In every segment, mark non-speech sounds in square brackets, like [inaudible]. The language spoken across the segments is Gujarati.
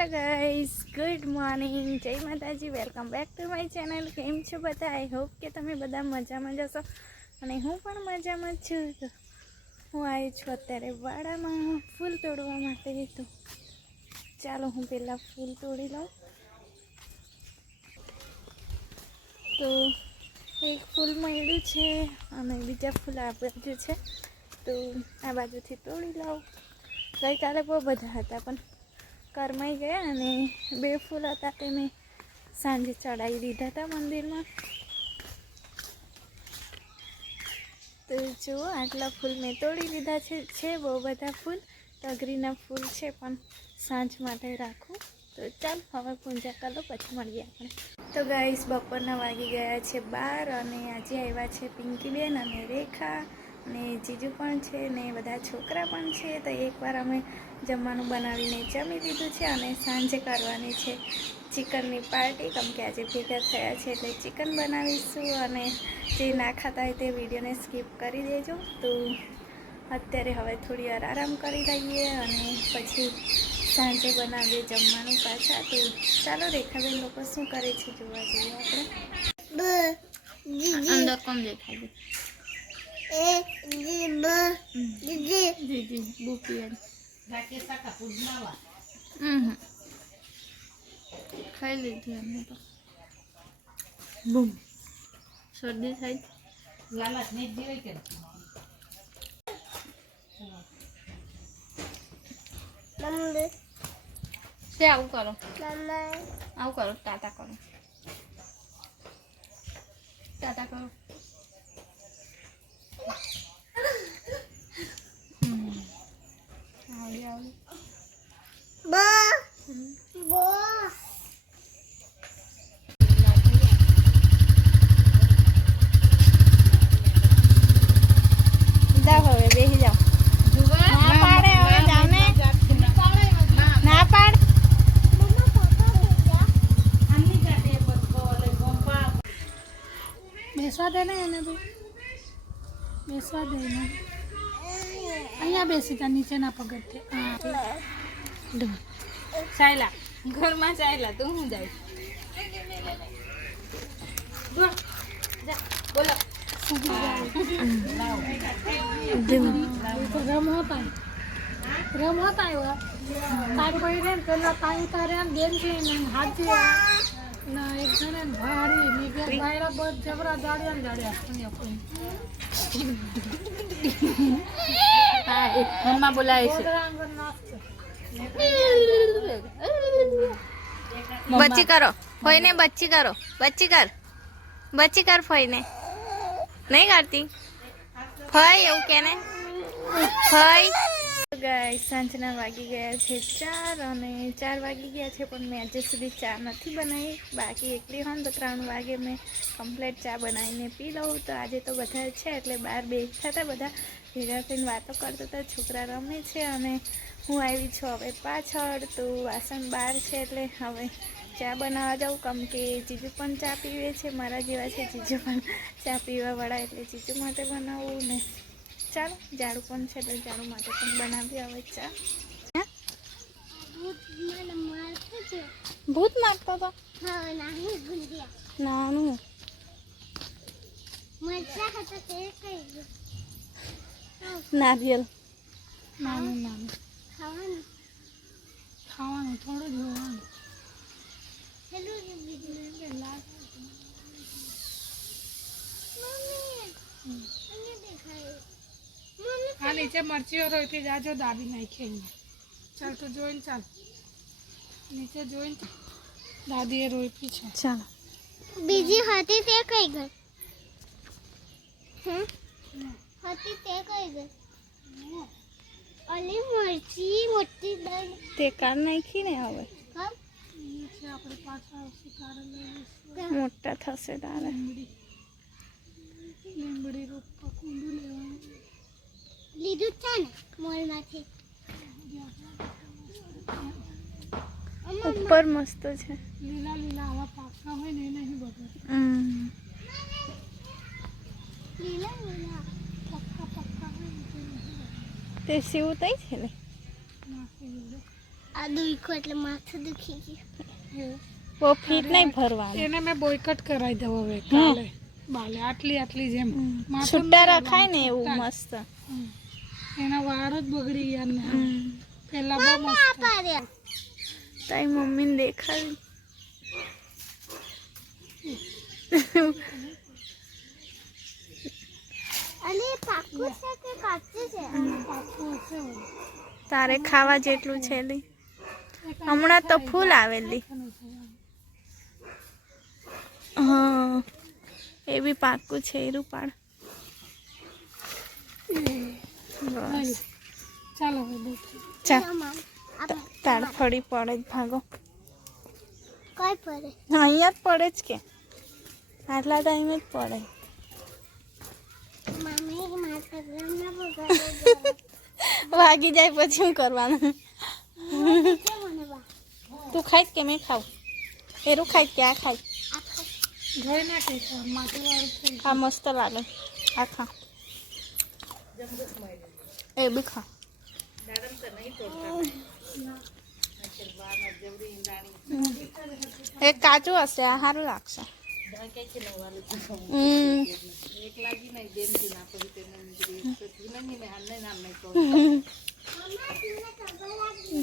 Hello guys good morning. Jai Mataji, welcome back to my channel. કેમ છો બધા? આઈ હોપ કે તમે બધા મજામાં જશો અને હું પણ મજામાં છું. હું આવી છું અત્યારે વાડામાં ફૂલ તોડવા માટે. તો ચાલો હું પહેલાં ફૂલ તોડી લઉં. તો એક ફૂલ મળ્યું છે અને બીજા ફૂલ આ બાજુ છે. તો આ બાજુથી તોડી લઉં. ગઈકાલે બહુ બધા હતા, પણ કરમાઈ ગયા અને બે ફૂલ હતા તે મેં સાંજે ચડાવી દીધા હતા મંદિરમાં. તો જુઓ આટલા ફૂલ મેં તોડી લીધા છે છે બહુ બધા ફૂલ. તગરીના ફૂલ છે પણ સાંજ માટે રાખું. તો ચાલ, હવે પૂજા કરો પછી મળીએ આપણે. તો ગાઈસ બપોરના વાગી ગયા છે બાર અને આજે આવ્યા છે પિંકીબેન અને રેખા અને જીજુ પણ છે ને બધા છોકરા પણ છે. તો એકવાર અમે જમવાનું બનાવીને જમી લીધું છે અને સાંજે કરવાની છે ચિકનની પાર્ટી. કેમ કે આજે ભેગા થયા છે એટલે ચિકન બનાવીશું અને જે ના ખાતા હોય તે વિડીયોને સ્કીપ કરી દેજો. તો અત્યારે હવે થોડી વાર આરામ કરી લઈએ અને પછી સાંજે બનાવીએ જમવાનું પાછા. તો ચાલો રેખાબેન લોકો શું કરે છે જોવા જઈએ આપણે. અંદર કોણ દેખાય? દીદી બુપિયન હમ. ખાઈ લીધું એમને તો. બૂમ. શરદી થાય છે આવું કરો. આવું કરો ટાટા કરો. ટાટા કરો હમ. આવડી આવડી હમ. જાઓ હવે બેસી જાઓ ના પાડે હવે જાઓ ને ના પાડ બેસવા દે ને એને બી બેસવા દે ને અહીંયા બેસી તા નીચેના પગથે ચાયલા. ઘરમાં ચાયલા તું હું જાય? બોલો. તો રમ હતા રમ હતા એવા તાર પડી રે ને પેલા તારે આમ બેન છે હાથ હાથી ના એક જણે ને ભાડી ને બે બાયરા બધ જબરા દાડ્યા ને દાડ્યા અહીંયા કોઈ. હા એ ઘરમાં બોલાય છે. ગોદરા આંગણ નાખશે બચ્ચી કરો ફોઈને બચ્ચી કરો બચ્ચી કર બચ્ચી કર ફોઈને. નહીં કરતી ફઈ એવું કે ને? ફઈ. ગાય સાંજના વાગી ગયા છે ચાર અને ચાર વાગી ગયા છે, પણ મેં આજે સુધી ચા નથી બનાવી. બાકી એકલી હોઉં તો ત્રણ વાગે મેં કમ્પ્લેટ ચા બનાવીને પી લઉં. તો આજે તો બધા છે, એટલે બહાર બેઠા હતા બધા. ભેગા થઈને વાતો કરતા હતા, છોકરા રમે છે અને હું આવી છું હવે પાછળ. તો વાસણ બહાર છે, એટલે હવે ચા બનાવવા જાઉં. કેમ કે જીજુ પણ ચા પીવે છે, મારા જેવા છે, જીજુ પણ ચા પીવાવાળા, એટલે જીજુ માટે બનાવવું ને ચાલો ઝાડુ પણ છે, તો ઝાડુ માટે પણ બનાવી આવે ચા. ભૂત મારતો હતો? નાનું. નારિયેલ. નાનું નાનું. ખાવાનું, થોડું જ હોવાનું આ નીચે મરચીઓ રોઈથી જાજો દાબી નાખી અહીંયા ચાલ તો જોઈને ચાલ નીચે જોઈને દાદીએ રોઈપી છે ચાલો બીજી હતી તે કઈ ગઈ હમ? હતી તે કઈ ગઈ ઓલી મરચી મોટી દઈ તે કાર નાખી ને હવે કમ નીચે આપણે પાછા શિકારે લઈ મોટા થશે તારે લીંબડી લીંબડી રોપવા કુંડું લેવાનું લીધું છે ને મોલમાંથી. ઉપર મસ્ત છે. લીલા લીલા આવા પાકા હોય ને એને નહીં બગડે લીલા લીલા પાકા પાકા હોય તે સીવું તઈ છે ને? આ દુખો એટલે માથું દુખી ગયું. બહુ ફીટ નહીં ભરવાનું. એને મેં બોયકટ કરાવી દઉં હવે કાલે. બાલે આટલી આટલી જેમ. છુટ્ટા છૂટા રખાય ને એવું મસ્ત. એના વાળ જ બગડી ગયા ને. પેલા બહુ મસ્ત. તારી મમ્મીને દેખાડી. તારે ખાવા જેટલું છે લી. હમણાં તો ફૂલ આવેલી. હા એ બી પાકું છે એ રૂપાળ. ચાલો આપણે તાડફળી પડે જ ભાગો. કઈ પડે? અહીંયા જ પડે જ કે. આટલા ટાઈમે જ પડે. [laughs] વાગી જાય પછી શું કરવાનું? તું ખાઈ કે મેં ખાવ? એરું ખાઈ કે આ ખાઈ જોઈ નાખે આ મસ્ત લાગે. આ ખા. એ બી ખા એક કાચું હશે આ સારું લાગશે.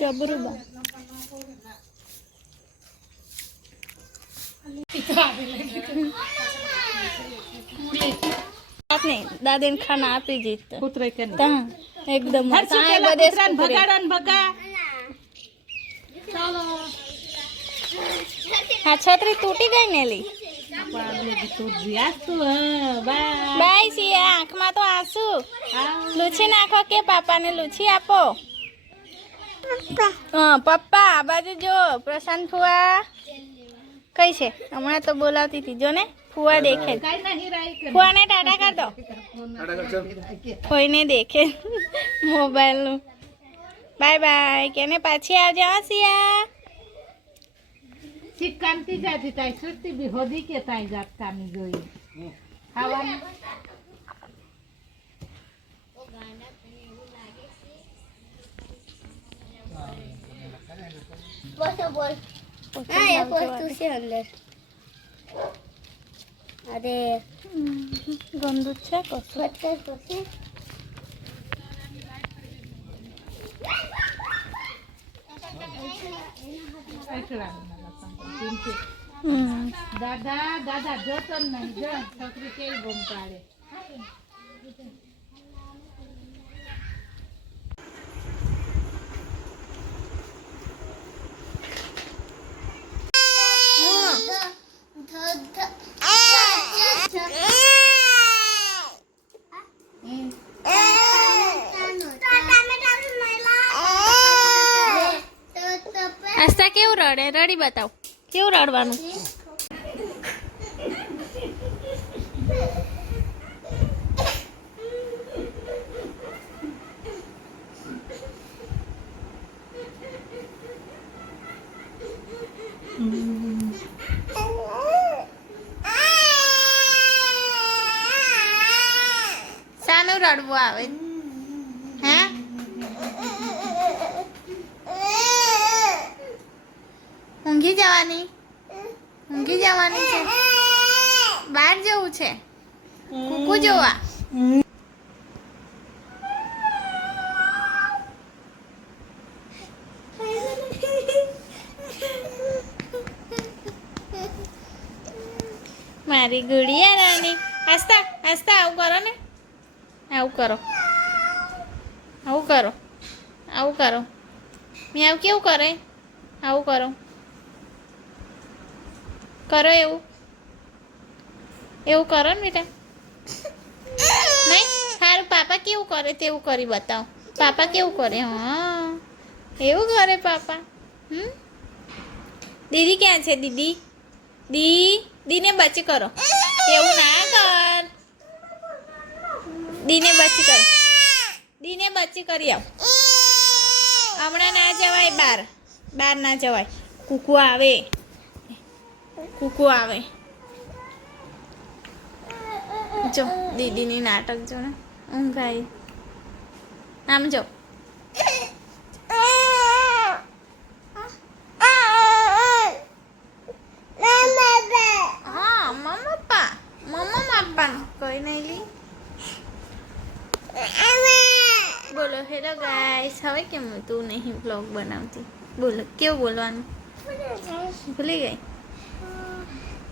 જબરું બા દાદીને ખાના આપી જીત તાં. એકદમ. ચાલો. હા છત્રી તૂટી ગઈ ને લી બાય. સિયા આંખમાં તો આંસુ. લૂછી નાખો કે પાપાને લૂછી આપો? હા પપ્પા આ બાજુ જો પ્રશાંત ફુવા. કઈ છે? હમણાં તો બોલાવતી હતી. જો ને ફુવા દેખે. ફુવાને ટાટા કર દો. કોઈને દેખે. મોબાઈલનું. Bye bye. કેને પાછી આવજે હસિયા સિયા? શીખકામથી જાતી તાઈ સુરતી બી હોદી કે તાઈ જાત કામી જોઈ. ખાવાનું? બોલ બોલ. હા એક વસ્તુ છે અંદર અરે ગંદુ છે કશું પછી દાદા દાદા જોતો નહીં જો છોકરી કેવી બૂમ પાડે કેવું રડે? રડી બતાવ. કેવું રડવાનું? શાનું રડવું આવે હે ઊંઘી જવાની? ઊંઘી જવાની છે? બહાર જવું છે? કુકુ જોવા? મારી ગુડિયા રાણી. હસતા હસતા આવું કરો ને. આવું કરો. આવું કરો. આવું કરો. મેં આવું કેવું કરે? આવું કરો. કરો એવું. એવું કરો ને બેટા. નહીં સારું પાપા કેવું કરે તેવું કરી બતાવો. પાપા કેવું કરે? હા, એવું કરે પાપા. હમ? દીદી ક્યાં છે, દીદી? દી, દીને બચી કરો. એવું ના કર. દીને બચી કરો. દીને બચી કરી આવ. હમણાં ના જવાય બાર. બાર ના જવાય. કુકુ આવે. કૂકુ આવે. જો, દીદીની નાટક જો. ને ઊંઘ આવી આમ જો બોલો, હેલો ગાઈસ. હવે કેમ તું નહીં બ્લોગ બનાવતી? બોલો, કેવું બોલવાનું? ભૂલી ગઈ.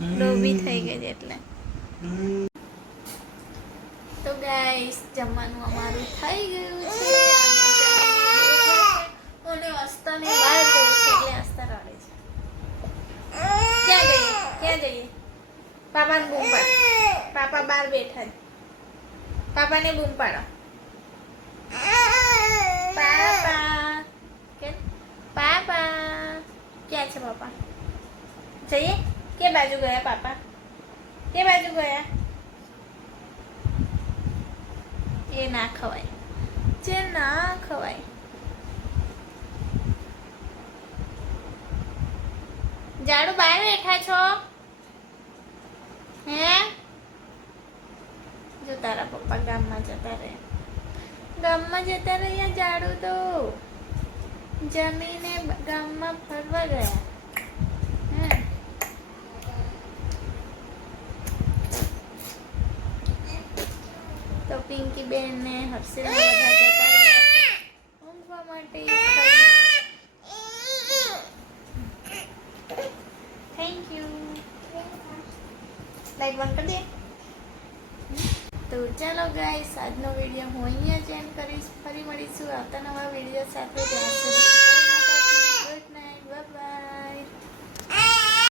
ડોબી થઈ ગઈ એટલે. તો ગાઈસ જમવાનું અમારું થઈ ગયું છે. અને અસ્તાને બહાર જવું છે એટલે અસ્તા રડે છે. ક્યાં જઈએ? ક્યાં જઈએ? પાપાને બૂમ પાડ. પાપા બહાર બેઠા છે. પાપાને બૂમ પાડો. પાપા. કે પાપા. ક્યાં છે પાપા? જઈએ? કે બાજુ ગયા, પાપા? તે બાજુ ગયા? એ ના ખવાય. જે ના ખવાય. જાડુ બહાર બેઠા છો? હે? જો તારા પપ્પા ગામમાં જતા રહે. ગામમાં જતા રહ્યા જાડુ તો. જમીને ગામમાં ફરવા ગયા હે તો પિંકી બેન ને હર્ષિલ બધા જતા ઊંઘવા માટે થેન્ક યુ લાઈટ બંધ કરી દે. તો ચાલો ગાઈસ આજનો વીડિયો હું અહીંયા જ એન્ડ કરીશ. ફરી મળીશું આવતા નવા વીડિયો સાથે. ત્યાં સુધી